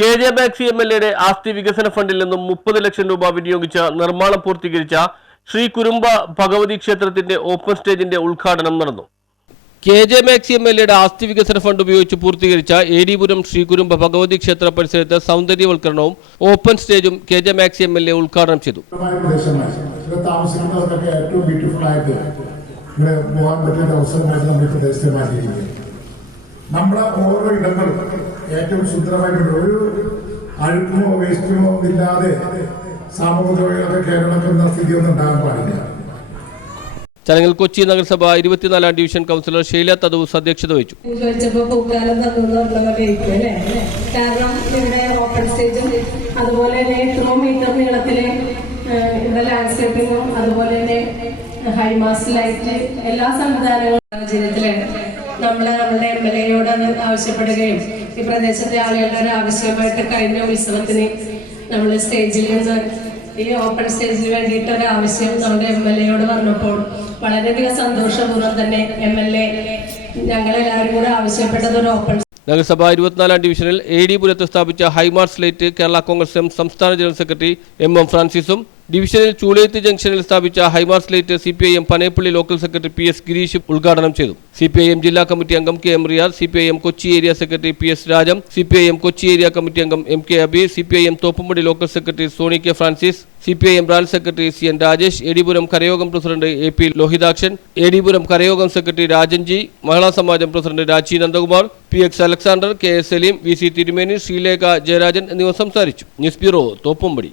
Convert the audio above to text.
KJ Maxi MLA ആസ്തി വികസന ഫണ്ടിൽ നിന്നും 30 ലക്ഷം രൂപ വിനിയോഗിച്ച് നിർമ്മാണം പൂർത്തീകരിച്ച ശ്രീ കുരുംബ ഭഗവതി ക്ഷേത്രത്തിന്റെ ഓപ്പൺ സ്റ്റേജിന്റെ ഉദ്ഘാടനം നടന്നു. KJ Maxi MLA ആസ്തി വികസന ഫണ്ട് ഉപയോഗിച്ച് പൂർത്തീകരിച്ച ഏടിപുരം ശ്രീ കുരുംബ ഭഗവതി ക്ഷേത്ര പരിസരത്ത് സൗന്ദര്യവൽക്കരണവും ഓപ്പൺ സ്റ്റേജും KJ Maxi MLA ഉദ്ഘാടനം ചെയ്തു. നമ്മുടെ ഓരോ ഇടങ്ങളും ഏറ്റവും ശുദ്ധമായിട്ടുള്ള ഒരു അഴുക്കമോ വേസ്റ്റോ ഇല്ലാതെ സാമൂഹികമൊക്കെ കേരളത്തിൽ സ്ഥിതിയൊന്നും ഉണ്ടാകാൻ പാടില്ല. ചടങ്ങിൽ കൊച്ചി നഗരസഭ 24ാം ഡിവിഷൻ കൗൺസിലർ ഷീല തദൂസ് അധ്യക്ഷത വഹിച്ചു. കാരണം ഇവിടെ ഓപ്പൺ സ്റ്റേജും അതുപോലെ തന്നെ 8 മീറ്റർ നീളത്തിലെ ഇവിടെ ലാൻഡ്സ്കേപ്പിങ്ങും അതുപോലെ തന്നെ ഹൈമാസ്റ്റ് ലൈറ്റ് എല്ലാ സംവിധാനങ്ങളും സാഹചര്യത്തില് നമ്മുടെ MLA-യോട് ആവശ്യപ്പെടുകയും ഈ പ്രദേശത്തെ ആളുകളുടെ ഒരു ആവശ്യമായിട്ട് കഴിഞ്ഞ ഉത്സവത്തിന് നമ്മൾ സ്റ്റേജിൽ നിന്ന് ഈ ഓപ്പൺ സ്റ്റേജിന് വേണ്ടിയിട്ട് ഒരു ആവശ്യം നമ്മുടെ MLA-യോട് പറഞ്ഞപ്പോൾ വളരെയധികം സന്തോഷപൂർവ്വം തന്നെ MLA ഞങ്ങളെല്ലാവരും കൂടെ ആവശ്യപ്പെട്ടത് ഒരു ഓപ്പൺ. നഗരസഭ 24ാം ഡിവിഷനിൽ ഏടിപുരത്ത് സ്ഥാപിച്ച ഹൈമാർസ് ലൈറ്റ് കേരള കോൺഗ്രസ് സംസ്ഥാന ജനറൽ സെക്രട്ടറി MM ഫ്രാൻസിസും, ഡിവിഷനിൽ ചൂളേത്ത് ജംഗ്ഷനിൽ സ്ഥാപിച്ച ഹൈമാർസ് light CPIM Panayappilly local secretary PS Gireesh ഉദ്ഘാടനം ചെയ്തു. CPIM ജില്ലാ കമ്മിറ്റി അംഗം KM Riyad, CPIM Kochi area secretary PS Rajam, CPIM Kochi area committee അംഗം MK Abi, CPIM Thoppumpady local secretary Sony K Francis, CPIM branch secretary CN Rajesh, Edipuram കരയോഗം പ്രസിഡന്റ് AP ലോഹിതാക്ഷൻ, ഏടിപുരം കരയോഗം സെക്രട്ടറി രാജൻജി, മഹിളാ സമാജം president Raji Nandakumar, PX Alexander, KS Saleem, VC Thirumeni, Sreelekha Jayarajan എന്നിവർ സംസാരിച്ചു. News bureau Thoppumpady.